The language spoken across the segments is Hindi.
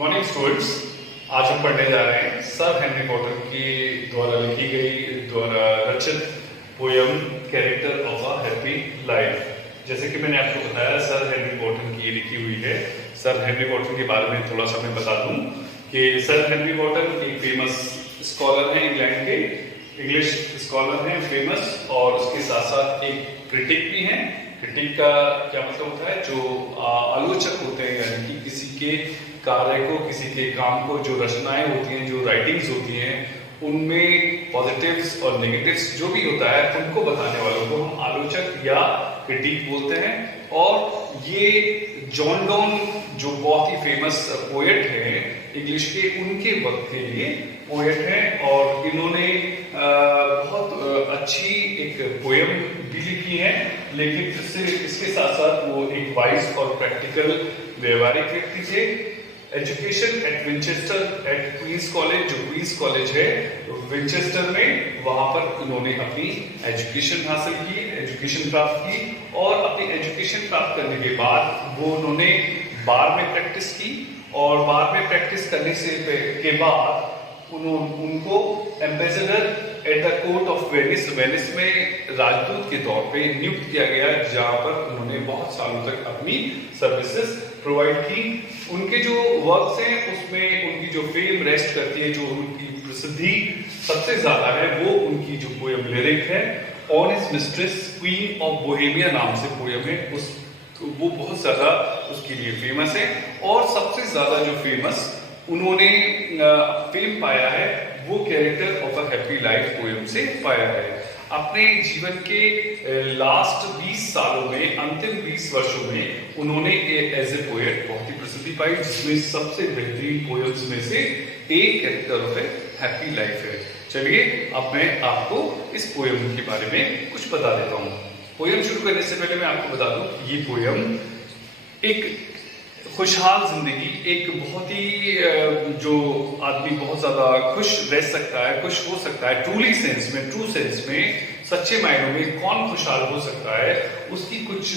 मॉर्निंग स्टूडेंट्स, आज हम पढ़ने जा रहे हैं सर हेनरी कॉटन की द्वारा लिखी गई द्वारा रचित poem character of a happy life. जैसे कि मैंने आपको बताया, सर हेनरी कॉटन की लिखी हुई है। सर हेनरी कॉटन के बारे में थोड़ा सा मैं बता दूं कि सर हेनरी कॉटन एक फेमस स्कॉलर हैं, इंग्लैंड के इंग्लिश स्कॉलर हैं फेमस, और उसके साथ साथ एक क्रिटिक भी हैं। क्रिटिक का क्या मतलब होता है? जो आलोचक होते हैं, यानी कि किसी के कार्य को, किसी के काम को, जो रचनाएं होती हैं, जो राइटिंग्स होती हैं, उनमें पॉजिटिव्स और नेगेटिव्स जो भी होता है उनको बताने वालों को हम आलोचक या क्रिटिक बोलते हैं। और ये जॉन डॉन जो बहुत ही फेमस पोएट हैं इंग्लिश के, उनके वक्त के लिए पोएट हैं, और इन्होंने बहुत अच्छी एक पोयम भी लिखी है। लेकिन इसके साथ साथ वो एक वाइज और प्रैक्टिकल व्यवहारिक व्यक्ति थे। Education at Winchester at Queen's College, जो क्वींस कॉलेज है विंचेस्टर में, वहां पर उन्होंने अपनी एजुकेशन हासिल की, एजुकेशन प्राप्त की। और अपनी एजुकेशन प्राप्त करने के बाद वो उन्होंने बार में प्रैक्टिस की, और बार में प्रैक्टिस करने के बाद उनको ambassador at the court of Venice, Venice में राजदूत के तौर पे नियुक्त किया गया, जहां पर उन्होंने बहुत सालों तक अपनी सर्विसेज प्रोवाइड की। उनके जो वर्क्स हैं उसमें उनकी जो फेम रेस्ट करती है, जो उनकी प्रसिद्धि सबसे ज्यादा है, वो उनकी जो पोयम लिरिक है on his mistress queen of Bohemia नाम से पोयम है, वो बहुत ज्यादा उसके लिए फेमस है। और सबसे ज्यादा जो फेमस उन्होंने फेम पाया है वो character of a happy life poem से पाया है। अपने जीवन के लास्ट 20 सालों में, अंतिम 20 वर्षों में उन्होंने एज ए पोएट बहुत ही प्रसिद्धि पाई, जिसमें सबसे बेहतरीन पोयम्स में से एक character of A happy life है। चलिए अब मैं आपको इस पोयम के बारे में कुछ बता देता हूँ। पोयम शुरू करने से पहले मैं आपको बता दूं कि ये पोयम एक खुशहाल जिंदगी, एक बहुत ही जो आदमी बहुत ज्यादा खुश रह सकता है, खुश हो सकता है, ट्रूली सेंस में, ट्रू सेंस में, सच्चे मायनों में कौन खुशहाल हो सकता है, उसकी कुछ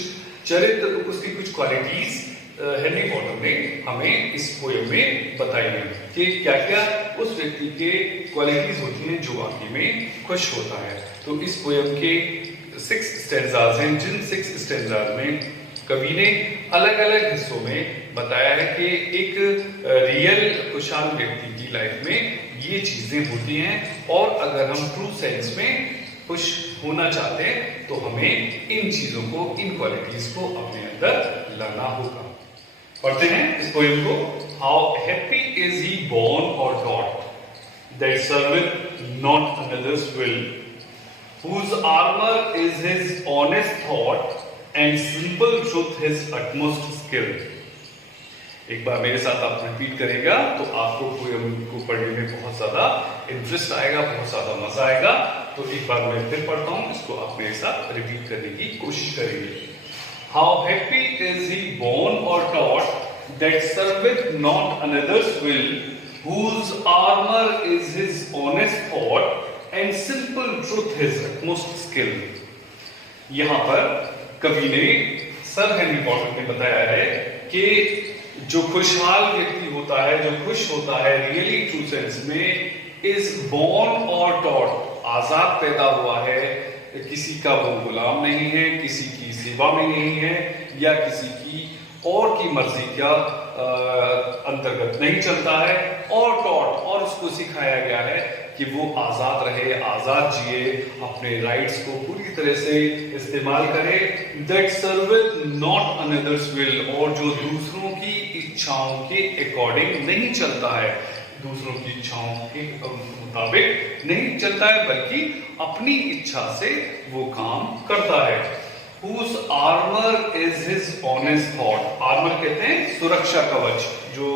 चरित्र, उसकी कुछ क्वालिटीज हेनरी कॉटन ने हमें इस पोयम में बताई है कि क्या क्या उस व्यक्ति के क्वालिटीज होती हैं जो वाकई में खुश होता है। तो इस पोयम के 6 स्टैंजाज हैं, जिन 6 स्टैंजाज में कवि ने अलग अलग हिस्सों में बताया है कि एक रियल खुशहाल व्यक्ति की लाइफ में ये चीजें होती हैं, और अगर हम ट्रू सेंस में खुश होना चाहते हैं तो हमें इन चीजों को, इन क्वालिटीज को अपने अंदर लाना होगा। पढ़ते हैं इस पोएम को। How happy is he born और taught that serveth not another's will, whose armor is his honest thought and simple truth his utmost skill। एक बार मेरे साथ आप रिपीट करेगा तो आपको पोयम को पढ़ने में बहुत ज्यादा इंटरेस्ट आएगा, बहुत ज्यादा मजा आएगा। तो एक बार मैं फिर पढ़ता हूं, इसको आप मेरे साथ रिपीट करने की कोशिश करेंगे। How happy is he born और taught that serveth not another's will, whose armor is his honest thought and simple truth his utmost skill। यहां पर कवि ने, सर हेनरी कॉटन ने बताया है कि जो खुशहाल व्यक्ति होता है, जो खुश होता है रियली ट्रू सेंस में, इज बोर्न और टॉट, आजाद पैदा हुआ है, किसी का वो गुलाम नहीं है, किसी की सेवा में नहीं है, या किसी की और की मर्जी का अंतर्गत नहीं चलता है, और टॉट, और उसको सिखाया गया है कि वो आजाद रहे, आजाद जिए, अपने राइट्स को पूरी तरह से इस्तेमाल करे। That serveth not another's will, और जो दूसरों की इच्छाओं के अकॉर्डिंग नहीं चलता है, दूसरों की इच्छाओं के मुताबिक नहीं चलता है, बल्कि अपनी इच्छा से वो काम करता है। Whose armor is his honest thought। Armour कहते हैं सुरक्षा कवच, जो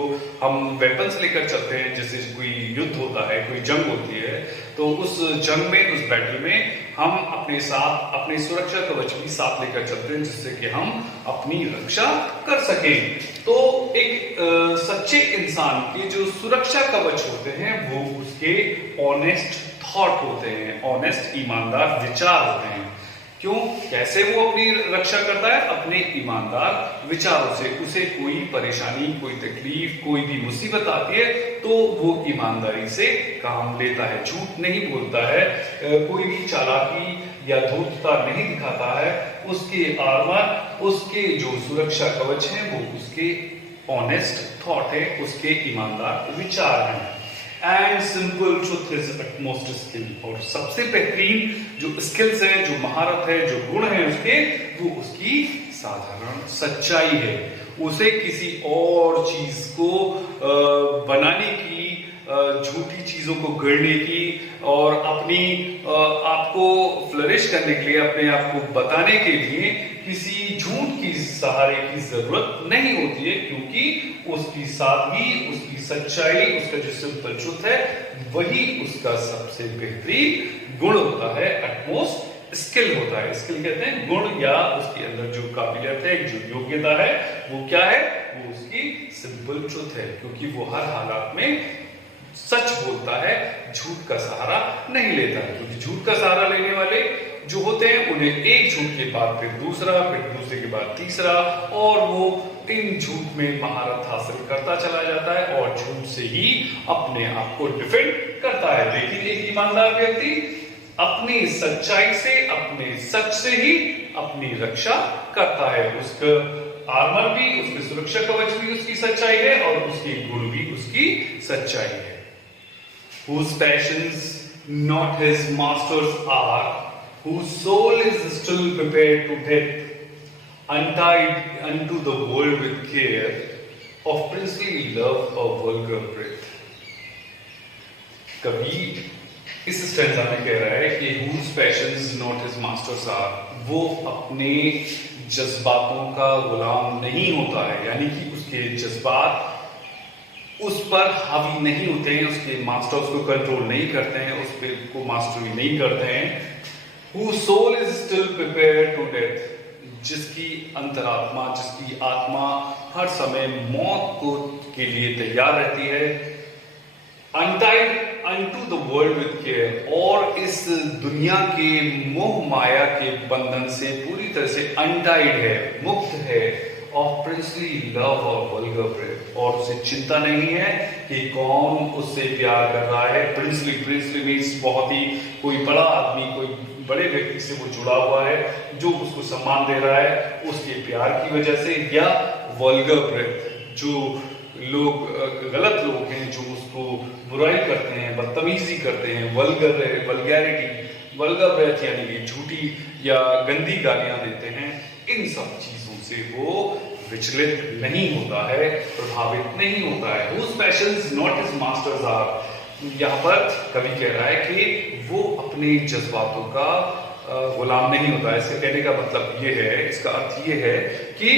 हम वेपन्स लेकर चलते हैं। जैसे कोई युद्ध होता है, कोई जंग होती है, तो उस जंग में, उस बैटल में हम अपने साथ अपने सुरक्षा कवच भी साथ लेकर चलते हैं, जिससे कि हम अपनी रक्षा कर सकें। तो एक सच्चे इंसान के जो सुरक्षा कवच होते हैं वो उसके ऑनेस्ट थॉट होते हैं, ऑनेस्ट ईमानदार विचार होते हैं। क्यों? कैसे वो अपनी रक्षा करता है? अपने ईमानदार विचारों से। उसे कोई परेशानी, कोई तकलीफ, कोई भी मुसीबत आती है तो वो ईमानदारी से काम लेता है, झूठ नहीं बोलता है, कोई भी चालाकी या धूर्तता नहीं दिखाता है। उसके आर्मर, उसके जो सुरक्षा कवच हैं वो उसके ऑनेस्ट थॉट है, उसके ईमानदार विचार हैं। And simple truth is utmost skill. और सबसे बेहतरीन जो स्किल्स है, जो महारत है, जो गुण है उसके, वो उसकी साधारण सच्चाई है। उसे किसी और चीज को बनाने की, झूठी चीजों को गढ़ने की और अपनी आपको फ्लरिश करने के लिए, अपने आप को बताने के लिए किसी झूठ की सहारे की जरूरत नहीं होती है, क्योंकि उसकी सादगी, उसकी सच्चाई, उसका जो सिंपल ट्रुथ है वही उसका सबसे बेहतरीन गुण होता है, अटमोस्ट स्किल होता है। स्किल कहते हैं गुण या उसके अंदर जो काबिलियत है, जो योग्यता है, वो क्या है? वो उसकी सिंपल ट्रुथ है, क्योंकि वो हर हालात में सच बोलता है, झूठ का सहारा नहीं लेता है। क्योंकि झूठ का सहारा लेने वाले जो होते हैं उन्हें एक झूठ के बाद फिर दूसरा, फिर दूसरे के बाद तीसरा, और वो इन झूठ में महारत हासिल करता चला जाता है और झूठ से ही अपने आप को डिफेंड करता है। लेकिन एक ईमानदार व्यक्ति अपनी सच्चाई से, अपने सच से ही अपनी रक्षा करता है। उसका आर्मर भी, उसकी सुरक्षा कवच भी उसकी सच्चाई है और उसके गुण भी उसकी सच्चाई है। Whose passions not his masters are, whose soul is still prepared to death, untied unto the world with care, of princely love or vulgar breath. कवि इस स्टैंजा में कह रहा है कि whose passions not his masters are, वो अपने जज्बातों का गुलाम नहीं होता है, यानी कि उसके जज्बात उस पर हावी नहीं होते हैं, उसके मास्टर उसको कंट्रोल नहीं करते हैं, उस पर को मास्टरी नहीं करते हैं। Whose soul is still prepared to death, जिसकी अंतरात्मा, जिसकी आत्मा हर समय मौत को के लिए तैयार रहती है। Untied unto the world with care, और इस दुनिया के मोह माया के बंधन से पूरी तरह से अनटाइड है, मुक्त है। ऑफ प्रिंसली लव और वल्गर ब्रेथ, और उसे चिंता नहीं है कि कौन उससे प्यार कर रहा है। प्रिंसली, प्रिंसली मीन्स बहुत ही कोई बड़ा आदमी, कोई बड़े व्यक्ति से वो जुड़ा हुआ है, जो उसको सम्मान दे रहा है उसके प्यार की वजह से, या वल्गर ब्रेथ, जो लोग गलत लोग हैं, जो उसको बुराई करते हैं, बदतमीजी करते हैं, वल्गर है, वल्गैरिटी, वल्गर ब्रेथ यानी कि झूठी या गंदी गालियां देते हैं। इन सब चीजों से वो विचलित नहीं होता है, प्रभावित नहीं होता है। Whose passions not his masters are, यहाँ पर कवि कह रहा है कि वो अपने जज्बातों का गुलाम नहीं होता है। इससे कहने का मतलब ये है, इसका अर्थ ये है कि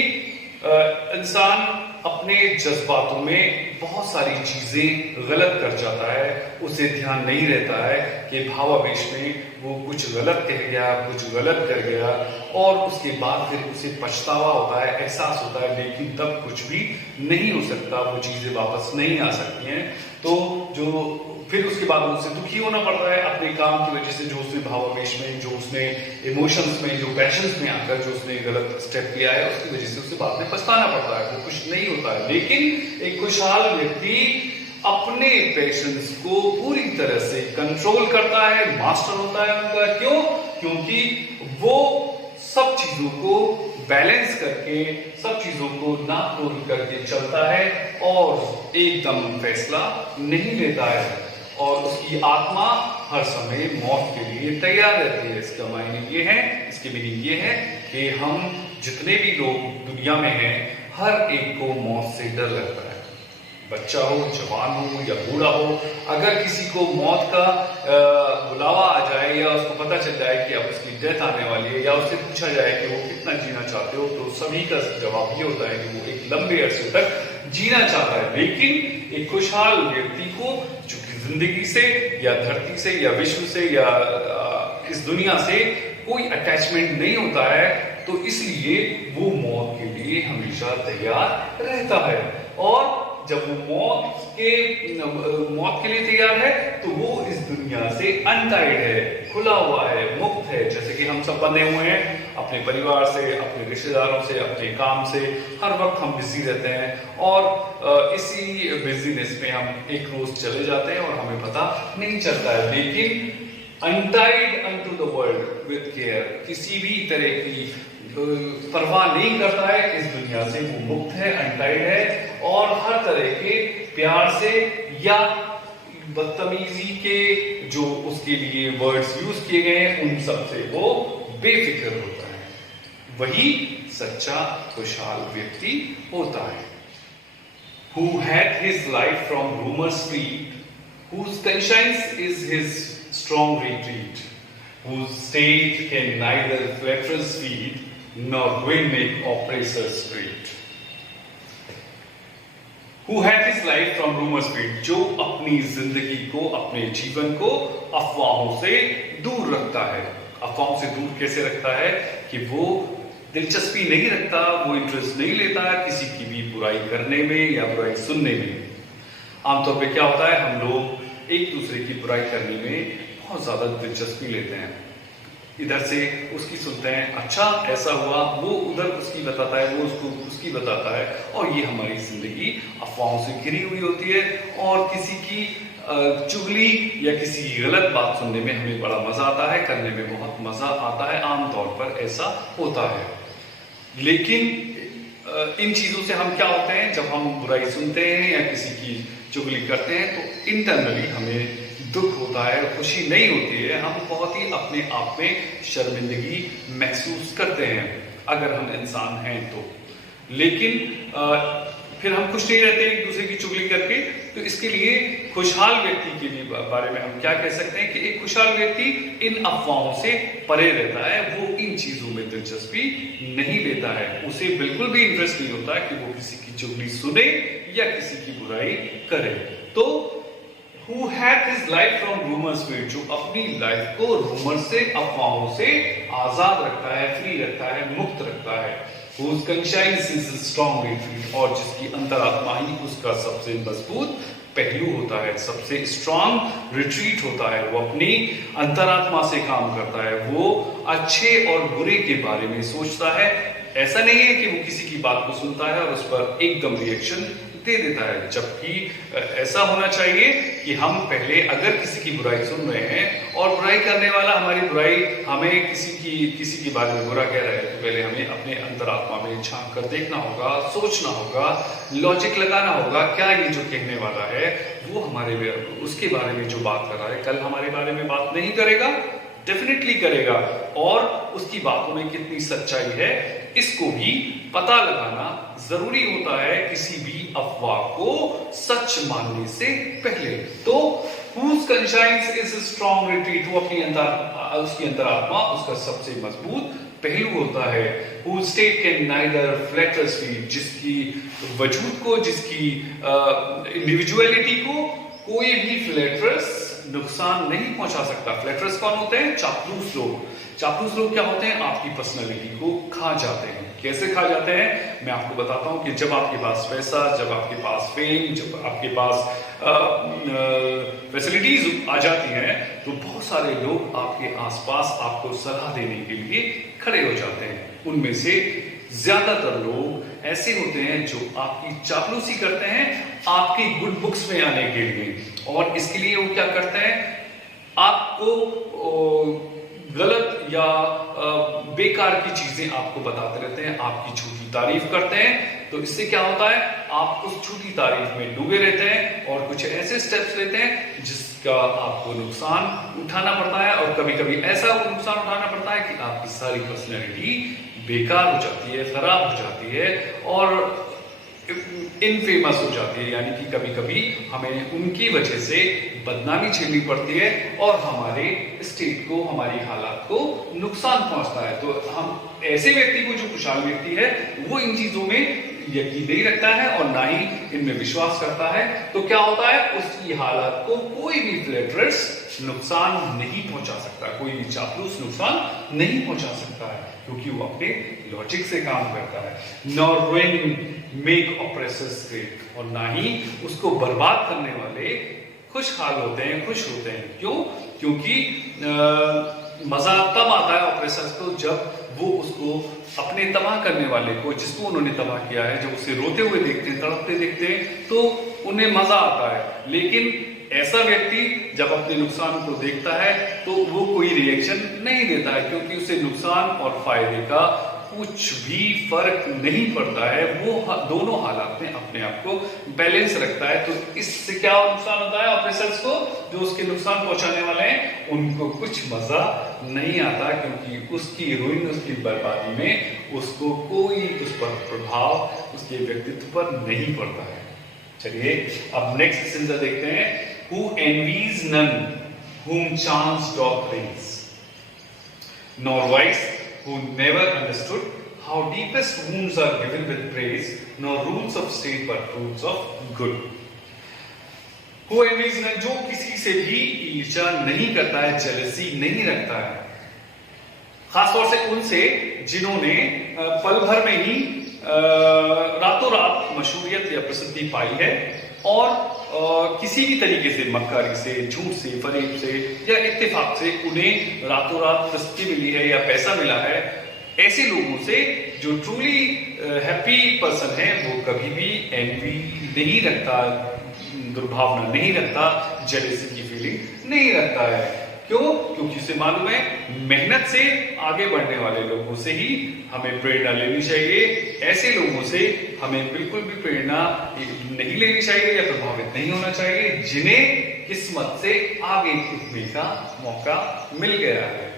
इंसान अपने जज्बातों में बहुत सारी चीजें गलत कर जाता है, उसे ध्यान नहीं रहता है कि भावावेश में वो कुछ गलत कह गया, कुछ गलत कर गया, और उसके बाद फिर उसे पछतावा होता है, एहसास होता है, लेकिन तब कुछ भी नहीं हो सकता, वो चीजें वापस नहीं आ सकती हैं। तो जो फिर उसके बाद उसे दुखी होना पड़ रहा है अपने काम की वजह से, जो उसने भावावेश में, जो उसने इमोशंस में, जो पैशंस में आकर जो उसने गलत स्टेप लिया है, उसकी वजह से उसे बाद में पछताना पड़ता है, वो खुश नहीं होता है। लेकिन एक खुशहाल व्यक्ति अपने पैशंस को पूरी तरह से कंट्रोल करता है, मास्टर होता है उनका। क्यों? क्योंकि वो सब चीजों को बैलेंस करके, सब चीजों को नाप तोल करके चलता है और एकदम फैसला नहीं लेता है, और उसकी आत्मा हर समय मौत के लिए तैयार रहती है। इसका मायने ये है, इसकी मीनिंग ये है कि हम जितने भी लोग दुनिया में हैं, हर एक को मौत से डर लगता है। बच्चा हो, जवान हो या बूढ़ा हो, अगर किसी को मौत का बुलावा आ जाए या उसको पता चल जाए कि अब उसकी डेथ आने वाली है, या उससे पूछा जाए कि वो कितना जीना चाहते हो, तो सभी का जवाब ये होता है कि वो एक लंबे अरसे तक जीना चाहता है। लेकिन एक खुशहाल व्यक्ति को चूंकि जिंदगी से या धरती से या विश्व से या इस दुनिया से कोई अटैचमेंट नहीं होता है, तो इसलिए वो मौत के लिए हमेशा तैयार रहता है। और जब वो मौत के लिए तैयार है तो वो इस दुनिया से अनटाइड है, खुला हुआ है, मुक्त है। जैसे कि हम सब बंधे हुए हैं अपने परिवार से, अपने रिश्तेदारों से, अपने काम से, हर वक्त हम बिजी रहते हैं और इसी बिजीनेस में हम एक रोज चले जाते हैं और हमें पता नहीं चलता है। लेकिन untied unto the world with care, किसी भी तरह की परवाह नहीं करता है इस दुनिया से, वो मुक्त है, अनटाइड है और हर तरह के प्यार से या बदतमीजी के जो उसके लिए वर्ड्स यूज किए गए हैं उन सब से वो बेफिक्र होता है। वही सच्चा खुशहाल व्यक्ति होता है। Who had his life from rumors freed, whose conscience is his strong retreat, whose state can neither flatterers feed, nor ruin make oppressors great. Who had his life from rumors freed, जो अपनी जिंदगी को, अपने जीवन को अफवाहों से दूर रखता है। अफवाहों से दूर कैसे रखता है कि वो दिलचस्पी नहीं रखता, वो इंटरेस्ट नहीं लेता किसी की भी बुराई करने में या बुराई सुनने में। आमतौर पे क्या होता है, हम लोग एक दूसरे की बुराई करने में बहुत ज्यादा दिलचस्पी लेते हैं। इधर से उसकी सुनते हैं, अच्छा ऐसा हुआ, वो उधर उसकी बताता है, वो उसको उसकी बताता है और ये हमारी जिंदगी अफवाहों से घिरी हुई होती है। और किसी की चुगली या किसी गलत बात सुनने में हमें बड़ा मजा आता है, करने में बहुत मजा आता है, आमतौर पर ऐसा होता है। लेकिन इन चीजों से हम क्या होते हैं, जब हम बुराई सुनते हैं या किसी की चुगली करते हैं तो इंटरनली हमें दुख होता है, खुशी नहीं होती है, हम बहुत ही अपने आप में शर्मिंदगी महसूस करते हैं अगर हम इंसान हैं तो। लेकिन फिर हम खुश नहीं रहते एक दूसरे की चुगली करके। तो इसके लिए खुशहाल व्यक्ति के लिए बारे में हम क्या कह सकते हैं कि एक खुशहाल व्यक्ति इन अफवाहों से परे रहता है, वो इन चीजों में दिलचस्पी नहीं लेता है, उसे बिल्कुल भी इंटरेस्ट नहीं होता कि वो किसी की चुगली सुने या किसी की बुराई करे। तो Who had his life from rumors freed, जो अपनी लाइफ को रूमर से, अफवाहों से आजाद रखता है, फ्री रखता है, मुक्त रखता है। Whose conscience is strong retreat, और जिसकी अंतरात्मा ही उसका सबसे मजबूत पहलू होता है, सबसे स्ट्रॉन्ग रिट्रीट होता है। वो अपनी अंतरात्मा से काम करता है, वो अच्छे और बुरे के बारे में सोचता है। ऐसा नहीं है कि वो किसी की बात को सुनता है और उस पर एकदम रिएक्शन दे देता है, जबकि ऐसा होना चाहिए कि हम पहले अगर किसी की बुराई सुन रहे हैं और बुराई करने वाला हमारी बुराई हमें किसी के बारे में बुरा कह रहा है, तो पहले हमें अपने अंतरात्मा में झांक कर देखना होगा, सोचना होगा, लॉजिक लगाना होगा, क्या ये जो कहने वाला है वो हमारे उसके बारे में जो बात कर रहा है कल हमारे बारे में बात नहीं करेगा, डेफिनेटली करेगा, और उसकी बातों में कितनी सच्चाई है इसको भी पता लगाना जरूरी होता है किसी भी अफवाह को सच मानने से पहले। तो whose conscience is a strong retreat, वो अपनी उसकी अंतरात्मा उसका सबसे मजबूत पहलू होता है। whose state can neither flatters feed, जिसकी वजूद को, जिसकी इंडिविजुअलिटी को कोई भी फ्लैटरस नुकसान नहीं पहुंचा सकता। फ्लैटरस कौन होते हैं? चापलूस लोग। चापलूस लोग क्या होते हैं? आपकी पर्सनालिटी को खा जाते हैं। कैसे खा जाते हैं मैं आपको बताता हूं कि जब आपके पास पैसा, जब आपके पास फेम, जब आपके पास फैसिलिटीज आ जाती हैं तो बहुत सारे लोग आपके आसपास आपको सलाह देने के लिए खड़े हो जाते हैं। उनमें से ज्यादातर लोग ऐसे होते हैं जो आपकी चापलूसी करते हैं आपकी गुड बुक्स में आने के लिए, और इसके लिए वो क्या करते हैं, आपको गलत या बेकार की चीजें आपको बताते रहते हैं, आपकी झूठी तारीफ करते हैं। तो इससे क्या होता है, आप उस झूठी तारीफ में डूबे रहते हैं और कुछ ऐसे स्टेप्स लेते हैं जिसका आपको नुकसान उठाना पड़ता है, और कभी कभी ऐसा नुकसान उठाना पड़ता है कि आपकी सारी पर्सनैलिटी बेकार हो जाती है, खराब हो जाती है और इनफेमस हो जाती है। यानी कि कभी कभी हमें उनकी वजह से बदनामी झेलनी पड़ती है और हमारे स्टेट को, हमारी हालात को नुकसान पहुंचता है। तो हम ऐसे व्यक्ति को, जो खुशहाल व्यक्ति है, वो इन चीजों में यकीन नहीं रखता है और ना ही इनमें विश्वास करता है, तो क्या होता है, उसकी हालात को कोई भी फ्लैटरर्स नुकसान नहीं पहुंचा सकता, कोई भी चापलूस नुकसान नहीं पहुंचा सकता है, क्योंकि वो अपने लॉजिक से काम करता है। नॉर रूइंग मेक ऑपरेसर्स ग्रेट, और ना ही उसको बर्बाद करने वाले खुशहाल होते हैं, खुश होते हैं। क्यों? क्योंकि मजा तब आता है ऑपरेसर्स को जब वो उसको अपने तबाह करने वाले को, जिसको उन्होंने तबाह किया है, जब उसे रोते हुए देखते हैं, तड़पते देखते हैं, तो उन्हें मजा आता है। लेकिन ऐसा व्यक्ति जब अपने नुकसान को देखता है तो वो कोई रिएक्शन नहीं देता है, क्योंकि उसे नुकसान और फायदे का कुछ भी फर्क नहीं पड़ता है। वो दोनों हालात में अपने आप को बैलेंस रखता है। तो इससे क्या नुकसान होता है ऑपरेसर्स को, जो उसके नुकसान पहुंचाने वाले हैं उनको कुछ मजा नहीं आता, क्योंकि उसकी रुइन, उसकी बर्बादी में उसको कोई उस पर प्रभाव उसके व्यक्तित्व पर नहीं पड़ता है। चलिए अब नेक्स्ट सिंजा देखते हैं। Who envies none whom chance doth raise, nor wise who never understood how deepest wounds are given with praise, nor rules of state but rules of good. Who envies none, जो किसी से भी ईर्ष्या नहीं करता है, जेलसी नहीं रखता है, खासतौर से उनसे जिन्होंने पल भर में ही रातों रात मशहूरियत या प्रसिद्धि पाई है, और किसी भी तरीके से, मक्कारी से, झूठ से, फरेब से या इत्तेफाक से उन्हें रातों रात प्रसिद्धि मिली है या पैसा मिला है, ऐसे लोगों से जो ट्रूली हैप्पी पर्सन है वो कभी भी एनवी नहीं रखता, दुर्भावना नहीं रखता, जेलसी की फीलिंग नहीं रखता है। क्यों? क्योंकि उसे मालूम है मेहनत से आगे बढ़ने वाले लोगों से ही हमें प्रेरणा लेनी चाहिए। ऐसे लोगों से हमें बिल्कुल भी प्रेरणा नहीं लेनी चाहिए या प्रभावित नहीं होना चाहिए, जिन्हें किस्मत से आगे उठने का मौका मिल गया है।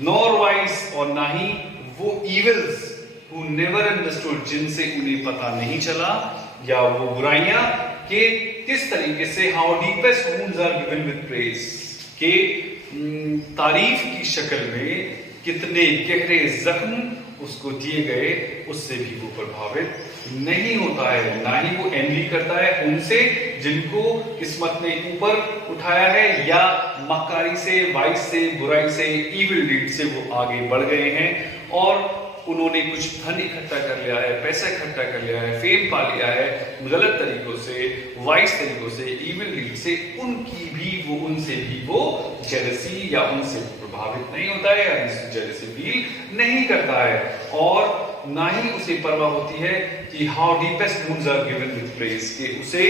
नॉर वाइज, और ना ही वो इविल्स हु नेवर अंडरस्टूड, जिनसे उन्हें पता नहीं चला, या वो बुराइयां के किस तरीके से, how deepest wounds are given with praise, के तारीफ की शक्ल में कितने गहरे जख्म उसको दिए गए, उससे भी वो प्रभावित नहीं होता है। ना ही वो एनवी करता है उनसे जिनको किस्मत ने ऊपर उठाया है, या मक्कारी से, वाइस से, बुराई से, इविल डीड से वो आगे बढ़ गए हैं और उन्होंने कुछ धन इकट्ठा कर लिया है, पैसा इकट्ठा कर लिया है, फेम पा लिया है गलत तरीकों से, वाइस तरीकों से, इविल डीड से, उनकी भी वो, उनसे भी वो जेलसी या उनसे प्रभावित नहीं होता है, या जेलसी फील नहीं करता है। और ना ही उसे परवाह होती है कि how deepest wounds are given with praise, कि उसे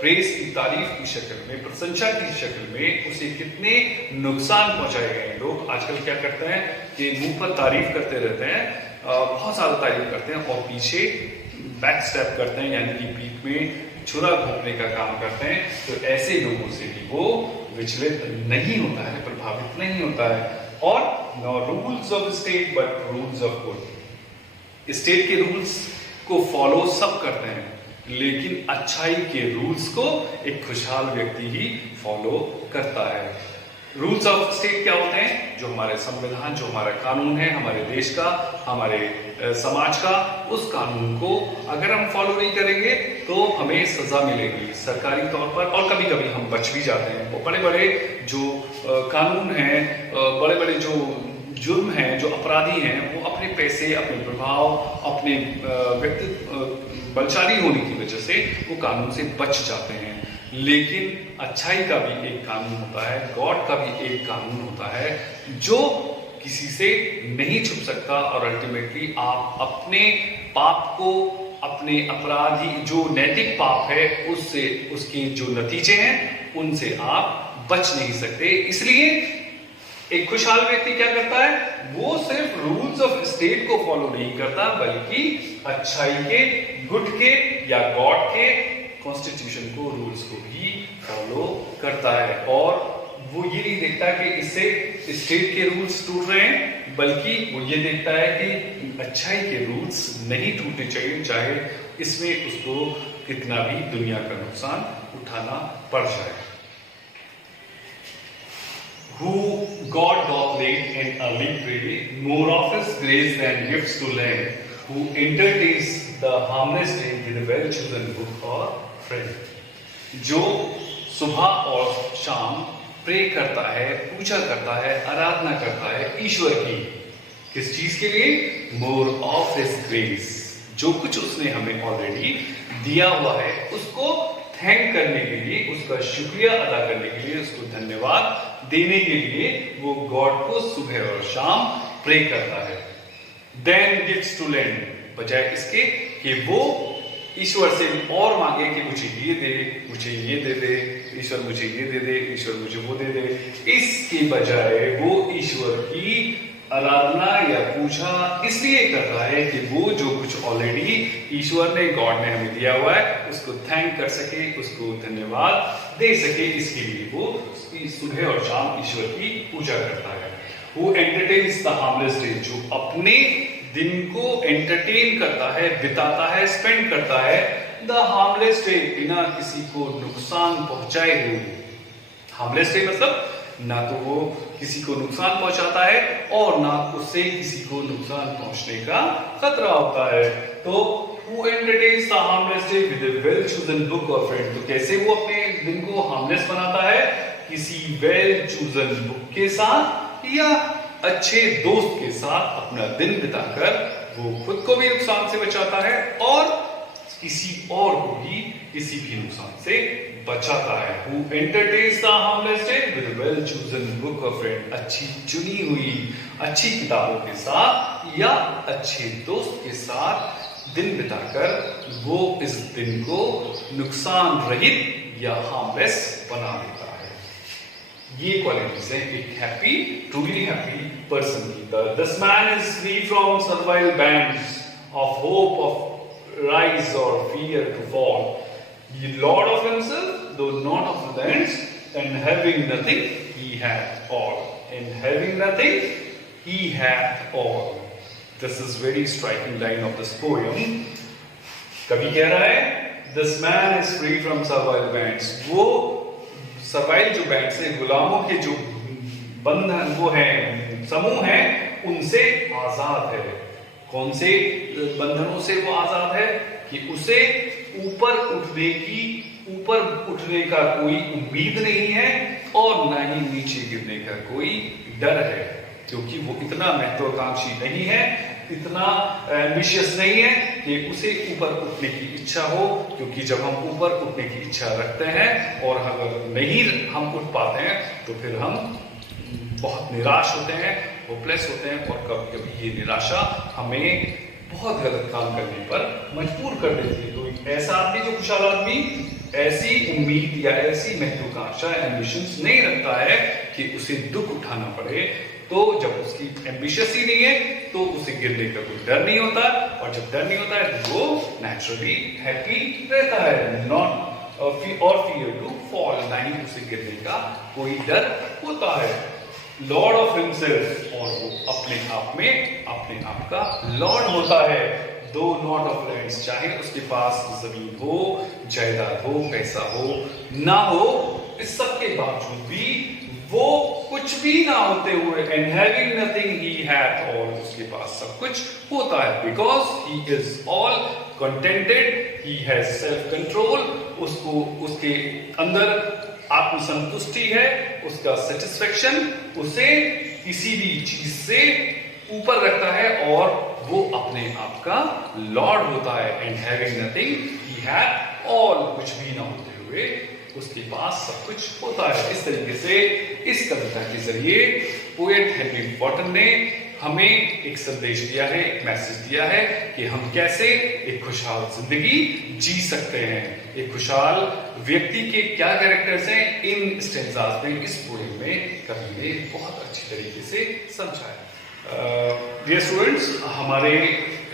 प्रेज की तारीफ की शक्ल में, प्रशंसा की शक्ल में उसे कितने नुकसान पहुंचाए गए। लोग आजकल क्या करते हैं कि मुंह पर तारीफ करते रहते हैं, बहुत ज्यादा तारीफ करते हैं और पीछे बैक स्टेप करते हैं, यानी कि पीठ में छुरा घोंपने का काम करते हैं। तो ऐसे लोगों से भी वो विचलित नहीं होता है, प्रभावित नहीं होता है। और no rules of state but rules of good, state के रूल्स को फॉलो सब करते हैं, लेकिन अच्छाई के रूल्स को एक खुशहाल व्यक्ति ही फॉलो करता है। रूल्स ऑफ स्टेट क्या होते हैं? जो हमारे संविधान, जो हमारा कानून है, हमारे देश का, हमारे समाज का, उस कानून को अगर हम फॉलो नहीं करेंगे तो हमें सजा मिलेगी सरकारी तौर पर, और कभी कभी हम बच भी जाते हैं। वो बड़े बड़े जो कानून हैं, बड़े बड़े जो जुर्म हैं, जो अपराधी हैं, वो अपने पैसे, अपने प्रभाव, अपने व्यक्तित्व बलशाली होने की वजह से वो कानून से बच जाते हैं। लेकिन अच्छाई का भी एक कानून होता है, गॉड का भी एक कानून होता है, जो किसी से नहीं छुप सकता। और अल्टीमेटली आप अपने पाप को, अपने अपराधी जो नैतिक पाप है, उससे, उसके जो नतीजे हैं, उनसे आप बच नहीं सकते। इसलिए एक खुशहाल व्यक्ति क्या करता है? वो सिर्फ रूल्स ऑफ स्टेट को फॉलो नहीं करता, बल्कि अच्छाई के, गुड के या गॉड के कॉन्स्टिट्यूशन को, रूल्स को भी फॉलो करता है। और वो ये नहीं देखता कि इससे स्टेट के रूल्स टूट रहे हैं, बल्कि वो ये देखता है कि अच्छाई के रूल्स नहीं टूटने चाहिए, चाहे इसमें उसको कितना भी दुनिया का नुकसान उठाना पड़ जाए। Who God doth late and early pray, more of his grace than gifts to lend, who entertains the harmless day with a well chosen book और फ्रेंड। जो सुबह और शाम प्रे करता है, पूजा करता है, आराधना करता है ईश्वर की, किस चीज के लिए? More of his grace. जो कुछ उसने हमें ऑलरेडी दिया हुआ है उसको थैंक करने के लिए, उसका शुक्रिया अदा करने के लिए, उसको धन्यवाद देने के लिए वो गॉड को सुबह और शाम प्रे करता है। देन गिव्स टू लैंड, बजाय इसके कि वो ईश्वर से और मांगे कि मुझे ये दे, मुझे ये दे दे, ईश्वर मुझे ये दे दे, ईश्वर मुझे वो दे दे, इसके बजाय वो ईश्वर की आराधना या पूजा इसलिए करता है कि वो जो कुछ ऑलरेडी ईश्वर ने, गॉड ने हमें दिया हुआ है उसको थैंक कर सके, उसको धन्यवाद दे सके। इसके लिए वो सुबह और शाम ईश्वर की पूजा करता है। Who entertains the harmless day, जो अपने दिन को एंटरटेन करता है, बिताता है, स्पेंड करता है द हार्मलेस डे, बिना किसी को नुकसान पहुंचाए हुए। हार्मलेस डे मतलब ना तो वो किसी को नुकसान पहुंचाता है और ना उससे किसी को नुकसान पहुंचने का खतरा होता है। तो who entertains the harmless day with a well chosen book or friend, तो कैसे वो अपने दिन को हार्मलेस बनाता है? किसी वेल चूजन बुक के साथ या अच्छे दोस्त के साथ अपना दिन बिताकर वो खुद को भी नुकसान से बचाता है और किसी और को भी किसी भी नुकसान से बचाता है। Who entertains the harmless day with a well chosen book or friend, अच्छी चुनी हुई अच्छी किताबों के साथ या अच्छे दोस्त के साथ दिन बिताकर वो इस दिन को नुकसान रहित या हार्मलेस बना देता है। ये क्वालिटीज हैं एक हैप्पी, ट्रूली हैप्पी पर्सन की। This man is free from survival bands of hope of rise or fear to fall. He Lord of himself, though not of the lands, and having nothing, he hath all. And having nothing, he hath all. This is very striking line of this poem. कवि कह रहा है, this man is free from servile bands. वो सर्वाइल जो बैंड्स है, गुलामों के जो बंधन वो हैं, समूह हैं, उनसे आजाद है। कौन से बंधनों से वो आजाद है? कि उसे ऊपर उठने का कोई उम्मीद नहीं है और ना ही नीचे गिरने का कोई डर है, क्योंकि वो इतना महत्वाकांक्षी नहीं है, इतना एम्बिशियस नहीं है कि उसे ऊपर उठने की इच्छा हो। क्योंकि जब हम ऊपर उठने की इच्छा रखते हैं और अगर नहीं हम उठ पाते हैं तो फिर हम बहुत निराश होते हैं, होपलेस होते हैं और कभी कभी ये निराशा हमें बहुत गलत काम करने पर मजबूर कर देती है। तो ऐसा आदमी, जो खुशहाल आदमी, ऐसी उम्मीद या ऐसी महत्वाकांक्षा, एम्बिशंस नहीं रखता है कि उसे दुख उठाना पड़े। तो जब उसकी एम्बिशियस ही नहीं है तो उसे गिरने का कोई डर नहीं होता, और जब डर नहीं होता है तो वो नेचुरली हैप्पी रहता है, नॉट और फियर टू फॉल, ना ही उसे गिरने का कोई डर होता है। लॉर्ड ऑफ हिमसेल्फ, और वो अपने आप का लॉर्ड होता है। दो नॉट ऑफ लैंड्स, चाहे उसके पास जमीन हो, जायदाद हो, पैसा हो, ना हो, इस सब के बावजूद भी वो कुछ भी ना होते हुए, and having nothing he hath all, उसके पास सब कुछ होता है। Because he is all contented, he has self control, उसको उसके अंदर आत्मसंतुष्टि है, उसका सेटिस्फेक्शन उसे किसी भी चीज से ऊपर रखता है और वो अपने आप का लॉर्ड होता है। And having nothing he had all, कुछ भी ना होते हुए उसके पास सब कुछ होता है। इस तरीके से इस कविता के जरिए पोएट हेनरी वॉटन ने हमें एक संदेश दिया है, एक मैसेज दिया है कि हम कैसे एक खुशहाल जिंदगी जी सकते हैं। एक खुशहाल व्यक्ति के क्या कैरेक्टर्स हैं, इन स्टेंजास में, इस पोएम में कवि ने बहुत अच्छी तरीके से समझाया। डियर स्टूडेंट्स, हमारे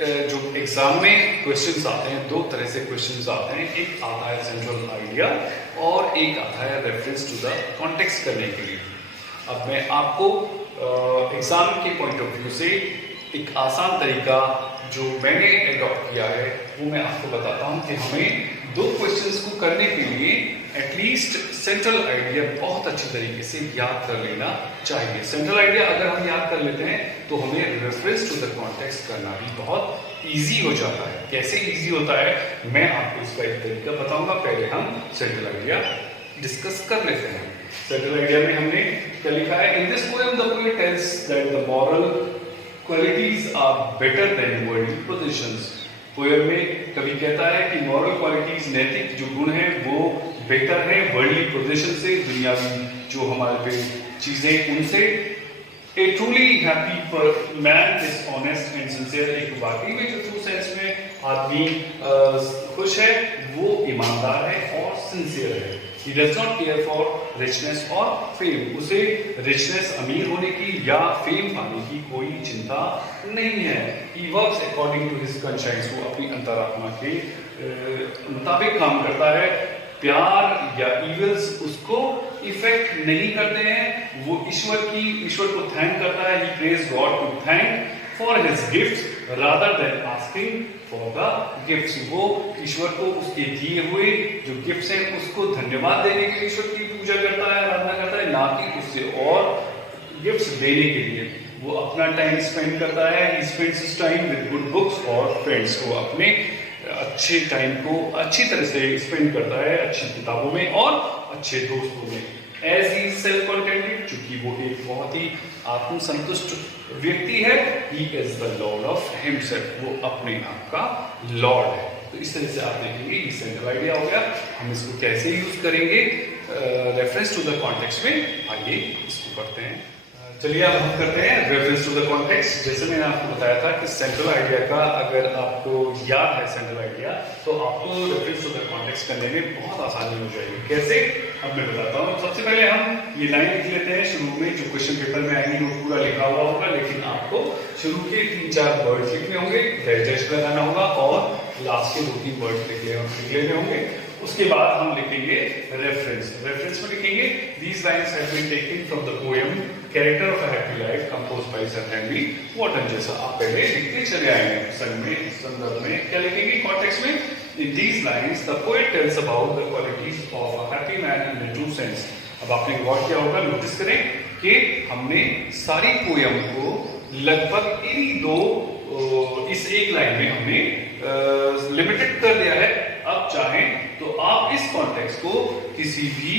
जो एग्जाम में क्वेश्चंस आते हैं, दो तरह से क्वेश्चंस आते हैं। एक आता है सेंट्रल आइडिया और एक आता है रेफरेंस टू द कॉन्टेक्स्ट करने के लिए। अब मैं आपको एग्जाम के पॉइंट ऑफ व्यू से एक आसान तरीका जो मैंने अडॉप्ट किया है वो मैं आपको बताता हूं कि हमें दो क्वेश्चंस को करने के लिए एटलीस्ट सेंट्रल आइडिया बहुत अच्छी तरीके से याद कर लेना चाहिए। सेंट्रल आइडिया अगर हम याद कर लेते हैं तो हमें रेफरेंस टू द कॉन्टेक्स्ट करना भी बहुत इजी हो जाता है। कैसे इजी होता है मैं आपको इसका एक तरीका बताऊंगा। पहले हम सेंट्रल आइडिया डिस्कस कर लेते हैं। सेंट्रल आइडिया में हमने क्या लिखा है, in this poem the poet tells that the moral qualities are better than worldly positions. Poem में कवि कहता है कि मॉरल क्वालिटीज, नैतिक जो गुण हैं वो बेटर है वर्ल्डली पोजीशन से, दुनियावी जो हमारे पे चीजें उनसे। A truly happy man is honest and sincere। एक वाकई में जो ट्रू सेंस में आदमी खुश है वो ईमानदार है और सिंसियर है। He does not care for richness or fame। उसे richness अमीर होने की या फेम पाने की कोई चिंता नहीं है। He works according to his conscience। वो अपनी अंतरात्मा के मुताबिक काम करता है। प्यार या इविल्स उसको इफेक्ट नहीं करते हैं। वो ईश्वर को थैंक करता है। He prays God to thank for his gifts rather than asking for the gifts। वो ईश्वर को उसके दिए हुए जो गिफ्ट्स हैं उसको धन्यवाद देने के लिए ईश्वर की पूजा करता है, आराधना करता है, ना कि उससे और गिफ्ट्स देने के लिए। वो अपना टाइम स्पेंड करता है। He spends his time with good books or friends। वो अपने अच्छे टाइम को अच्छी तरह से स्पेंड करता है अच्छी किताबों में और अच्छे दोस्तों में। एज ही सेल्फ कंटेंटेड, चूंकि वो एक बहुत ही आत्मसंतुष्ट व्यक्ति है। He is the lord of himself. वो अपने आप का लॉर्ड है। तो इस तरह से आप देखेंगे ये सेंट्रल आइडिया हो गया। हम इसको कैसे यूज करेंगे रेफरेंस टू द कॉन्टेक्स्ट में, आइए इसको करते हैं। चलिए अब हम करते हैं रेफरेंस टू द कॉन्टेक्स्ट। जैसे मैंने आपको बताया था कि सेंट्रल आइडिया का अगर आपको याद है सेंट्रल आइडिया तो आपको रेफरेंस टू द कॉन्टेक्स्ट करने में बहुत आसानी हो जाएगी। कैसे अब मैं बताता हूँ। सबसे पहले हम ये लाइन लिख लेते हैं शुरू में, जो क्वेश्चन पेपर में आएंगे वो पूरा लिखा हुआ होगा, लेकिन आपको शुरू के 3-4 वर्ड लिखने होंगे, डाइजेस्ट लगाना होगा और लास्ट के 2-3 वर्ड लिख लेने होंगे। उसके बाद हम लिखेंगे रेफरेंस में लिखेंगे these lines have been taken from the poem Character of a Happy Life composed by Sir Henry Wotton। जैसा आप पहले लिखते चले आएंगे। संदर्भ में क्या लिखेंगे कॉन्टेक्स्ट में, in these lines the poet tells about the qualities of a happy man in a true sense। अब आपने गौर किया होगा, नोटिस करें कि हमने सारी पोयम को लगभग इस एक लाइन में हमने लिमिटेड कर दिया है। अब चाहें तो आप इस कॉन्टेक्स्ट को किसी भी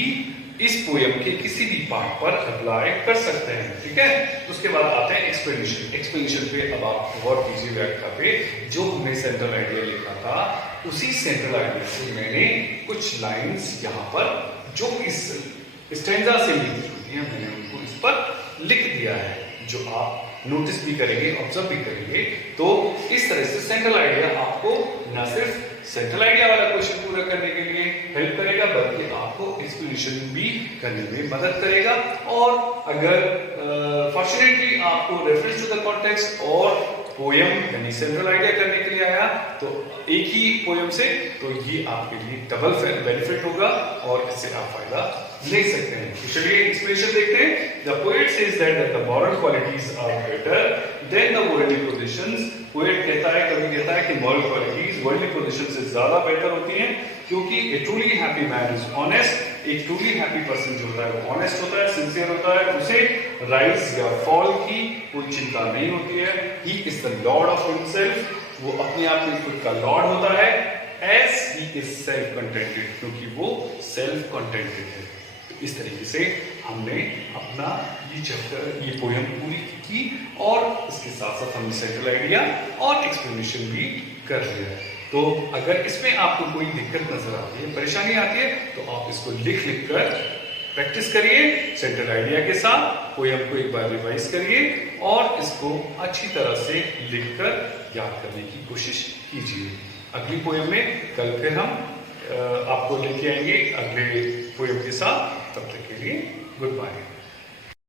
इस पोयम के किसी भी पार्ट पर अप्लाई कर सकते हैं, ठीक है। उसके बाद आते हैं एक्सप्लेनेशन पे। अब आप गौर कीजिए व्याख्या पे। जो हमने सेंट्रल आइडिया लिखा था उसी सेंट्रल आइडिया से मैंने कुछ लाइंस यहाँ पर जो इस स्टैंजा से ली होती है मैंने उनको इस पर लिख दिया है, जो आप नोटिस भी करेंगे, ऑब्जर्व भी करेंगे। तो इस तरह से सेंट्रल आइडिया आपको न सिर्फ सेंट्रल आइडिया वाला क्वेश्चन पूरा करने के लिए हेल्प करेगा बल्कि आपको एक्सप्लेनेशन भी करने में मदद करेगा। और अगर फॉर्चुनेटली आपको रेफरेंस टू द कॉन्टेक्स्ट और पोयम यानी सेंट्रल आइडिया करने के लिए आया तो एक ही पोयम से, तो ये आपके लिए डबल बेनिफिट होगा और इससे आप फायदा ले सकते हैं। तो चलिए एक्सप्लेनेशन देखते हैं। The poet says that the moral qualities are better than the worldly positions. Poet कहता है, कवि कहता है कि मॉरल क्वालिटीज वर्ल्डली पोजीशन से ज्यादा बेहतर होती हैं, क्योंकि a truly happy man is honest. एक ट्रूली हैप्पी पर्सन जो होता है वो ऑनेस्ट होता है, सिंसियर होता है, उसे राइज या फॉल की कोई चिंता नहीं होती है। He is the lord of himself. वो अपने आप में खुद का लॉर्ड होता है। As he is self contented, क्योंकि वो सेल्फ कंटेंटेड है। तो इस तरीके से हमने अपना ये चैप्टर, ये पोयम पूरी की और इसके साथ साथ हमने सेंट्रल आइडिया और एक्सप्लेनेशन भी कर लिया है। तो अगर इसमें आपको कोई दिक्कत नजर आती है, परेशानी आती है, तो आप इसको लिख कर प्रैक्टिस करिए सेंट्रल आइडिया के साथ। पोयम को एक बार रिवाइज करिए और इसको अच्छी तरह से लिखकर याद करने की कोशिश कीजिए। अगली पोयम में कल फिर हम आपको लेके आएंगे अगले पोयम के साथ। तब तक के लिए गुड बाय।